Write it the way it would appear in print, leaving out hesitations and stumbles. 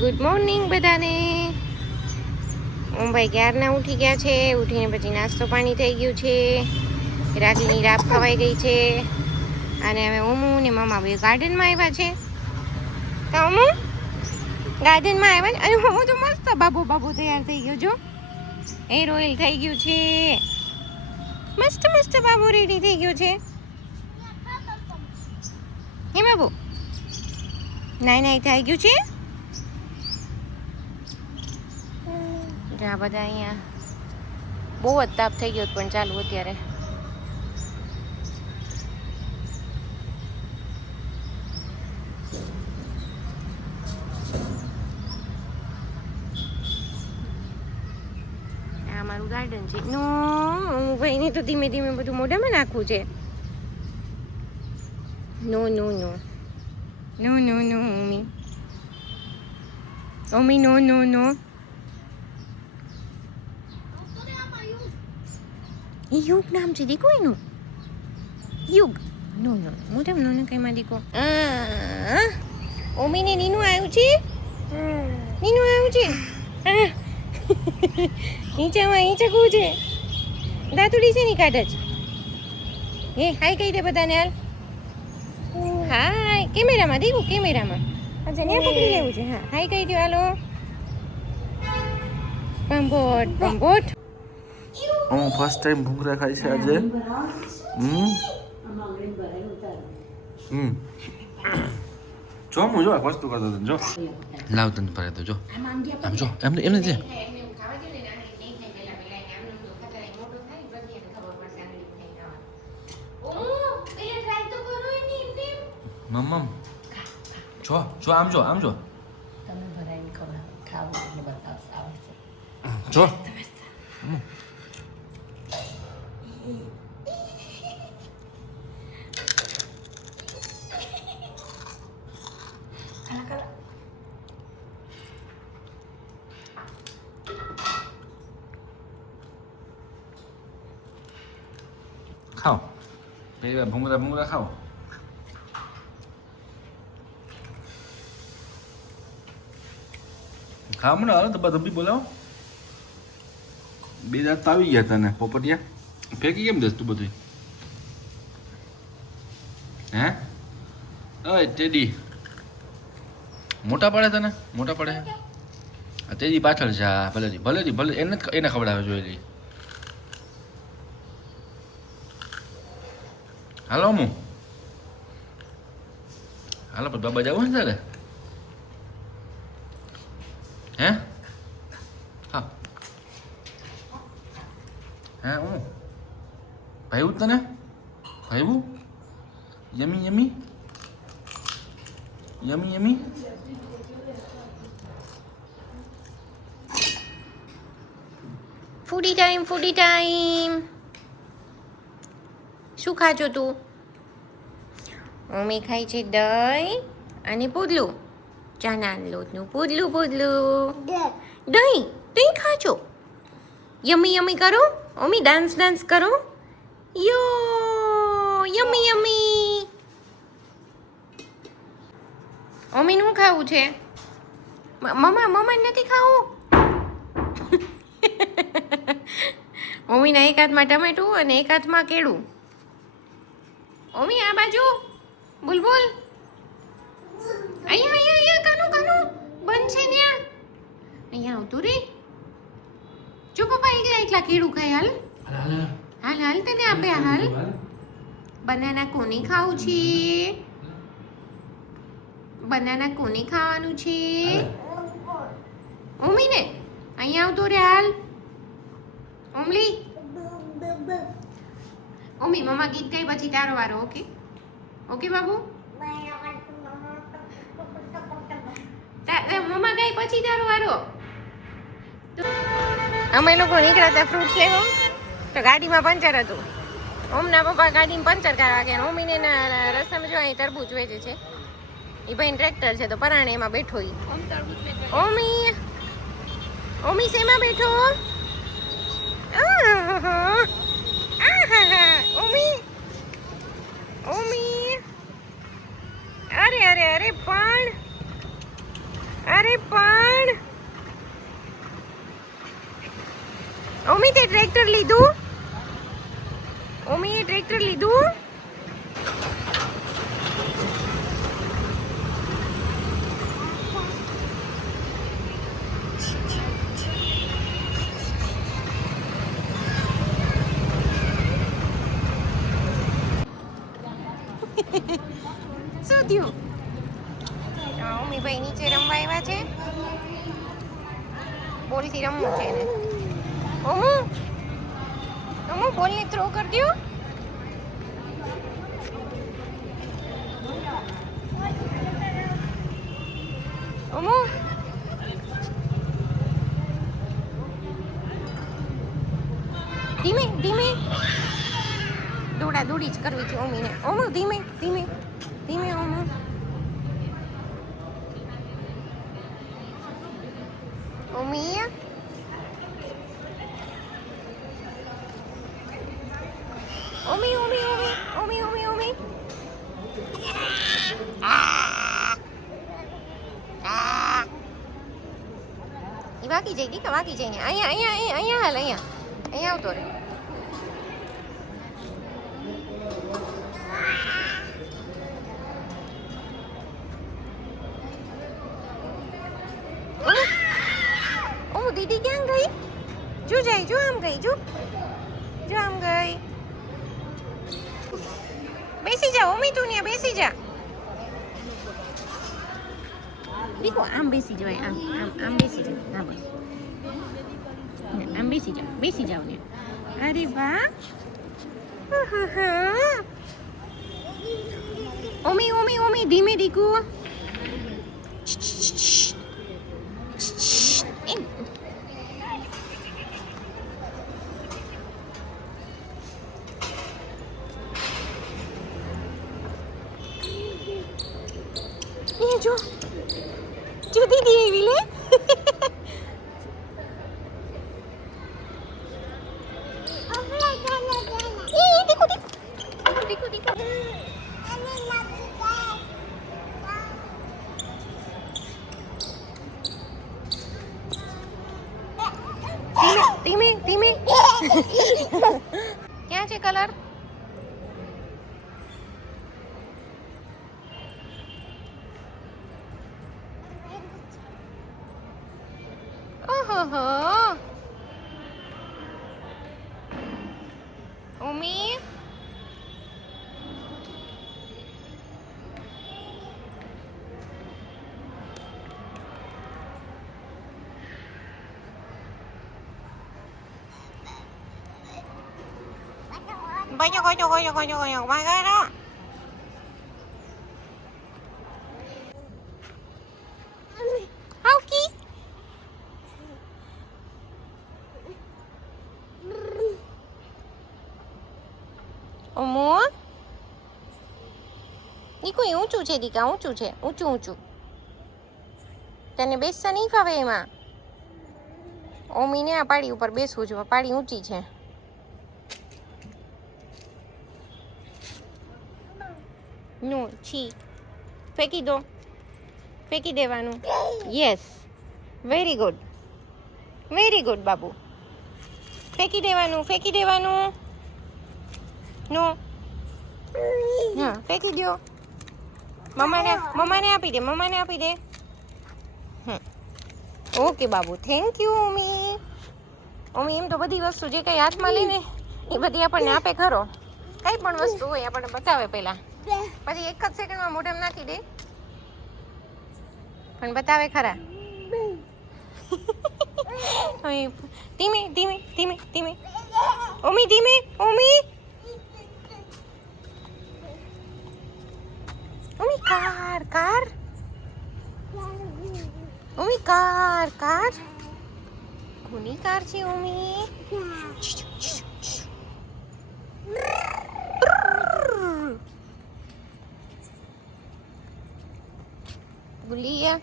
Good morning બધાને. ભાઈ ક્યારના ઉઠી ગયા છે. ઉઠીને પછી નાસ્તો પાણી થઈ ગયું છે. રાગીની રાબ ખવાઈ ગઈ છે. અને હવે ઓમુ ને મમ્મા બે ગાર્ડનમાં આવ્યા છે. તો ઓમુ ગાર્ડનમાં આવ્યા છે. અને ઓમુ તો મસ્ત બાબુ તૈયાર થઈ ગયો. જો હેર ઓઇલ થઈ ગયું છે. મસ્ત મસ્ત બાબુ રેડી થઈ ગયો છે. હે બાબુ નાઈ થઈ ગયું છે. આ બધા અહીંયા બહુ જ તાપ થઈ ગયો પણ ચાલુ અત્યારે. આ મારું ગાર્ડન છે. નો ભાઈને તો ધીમે ધીમે બધું મોઢામાં નાખવું છે. નો નો નો નો નો નો મમ્મી મમ્મી નો નો નો. યુગ નામ છે દીકો એનું. યુગ નો નો મોઢામ નો ને કઈમાં દીકો. ઓમીને નીનું આવ્યું છે. નીનું આવ્યું છે. ઈંચા કું છે. દાંતુડી છે ની કાઢ જ. હે હાય કહી દે બધાને હાલ. હાય કેમેરામાં દીકું કેમેરામાં. અચ્છા ને પકડી લેવું છે. હા હાય કહી દો હાલો. પંપોટ હું ફર્સ્ટ ટાઈમ ભૂંગળા ખાઈ છે આજે. જો હું જો વસ્તુ કરતો હતો. જો લાવ તને ભરે તો જો આમ જો એમને એમને છે. મમ્મ જો જો આમ જો આમ જો જો ખાઓ પહેલા ભૂંગળા ખાઓ. ખાવ મને હાલો ધબ્બા ધબ્બી બોલાવો. બે દાંત આવી ગયા તને પોપટિયા. ફેંકી કેમ દસ તું બધું? હે ઓય ટેડી મોટા પડે તને? મોટા પડે આ તેજી પાછળ છે. હા ભલે એને ખવડાવે જોઈ લઈ. હાલો હું હાલો પછી બાબા જવું ને તારે? હે હા હે હું ભાઈવું તને ભાઈવું યમી યમી યમી યમી. ફૂડી ટાઈમ. શું ખાજો તું? મમ્મી ખાય છે દહીં અને પુડલું. ચાના લોટનું પુડલું. દહીં ખાજો. યમી કરો. મમ્મી ડાન્સ કરો. યો યમી. મમ્મી નું ખાવું છે? મમ્મા નથી ખાવું. મમ્મીના એક હાથમાં ટમેટું અને એક હાથમાં કેળું. મમ્મી આ બાજુ બુલબુલ. અહીંયા કાનું બંધ છે ને. અહીંયા આવતું રે. જો પપ્પા એકલા કેળું ખાય. હાલ તને આપે. હાલ બનાના કોને ખાવું છે? બનાના કોને ખાવાનું છે? મમ્મીને. અહીંયા આવતો રે. હાલ ઓમલી. મમ્મી મમ્મા ગીત ગાય પછી તારો વારો. ઓકે બાબુ. મમ્મા ગાય પછી તારો વારો. અમે લોકો નીકળ્યા હતા ફ્રૂટ લેવા તો ગાડીમાં પંચર હતું. ઓમના પપ્પા ગાડીમાં પંચર કરવા ગયા. મમ્મીને રસ્તામાં જો અહીં તરબૂચ વેચે છે. એ ભાઈ ટ્રેક્ટર છે તો પરાણે એમાં બેઠો. ઓમી શેમાં બેઠો? ઓમી અરે પણ અરે પણ ઓમી તે ટ્રેક્ટર લીધું? ઓમીએ ટ્રેક્ટર લીધું? શું થયું? ઓમી ભાઈ નીચે રમવા આવ્યા છે. બોલથી રમવું છે ને. ઓમુ ઓમુ બોલને થ્રો કરી દો. ઓમુ ધીમે ધીમે દોડા દોડી જ કરવી છે ઓમીને. ઓમુ ધીમે ધીમે ધીમે ઓમુ. ઓમી ઓમી ઓમી ઓમી ઓમી ઓમી ઈ વાગી જાય કે વાગી જાય ને. અહીંયા અહીંયા અહીંયા હાલ અહીંયા અહીંયા આવતો રે. ઓ દીદી ક્યાં ગઈ? જો જાય જો આમ ગઈ જો જો આમ ગઈ. બેસી જા ઓમી તું ને બેસી જા. દીકો આમ બેસી જવાય આમ આમ આમ બેસી જા. હા બસ આમ બેસી જાવ ને. અરે વાહ. ઓમી ઓમી ઓમી ધીમે દીકુ. જો જો દીદી આવી લે. દીકુ દીકુ દીકુ ધીમે ધીમે. ક્યાં છે કલર? ઓહો ઓમી Coño, magara. Hauki. Omo. ઈ કોઈ ઊંચું છે દીકા, ઊંચું છે, ઊંચું. તને બેસતા નહીં ફાવે એમાં. ઓમીને આ પાડી ઉપર બેસવું છે, પાડી ઊંચી છે. નો છી ફેંકી દો, ફેંકી દેવાનું. Yes, very good Babu. ફેંકી દેવાનું. નો હા ફેંકી દો. મમ્માને આપી દે. ઓકે બાબુ, થેન્ક યુ ઓમી એમ તો બધી વસ્તુ જે કંઈ હાથમાં લઈને એ બધી આપણને આપે ખરો. કઈ પણ વસ્તુ હોય આપણને બતાવે પહેલા, પછી એક જ સેકન્ડમાં મોઢામાં નાખી દે, પણ બતાવે ખરા. ધીમે ઓમી, ધીમે ઓમી કાર ઓમી કાર કોની કાર છે ઓમી? ગુલિયા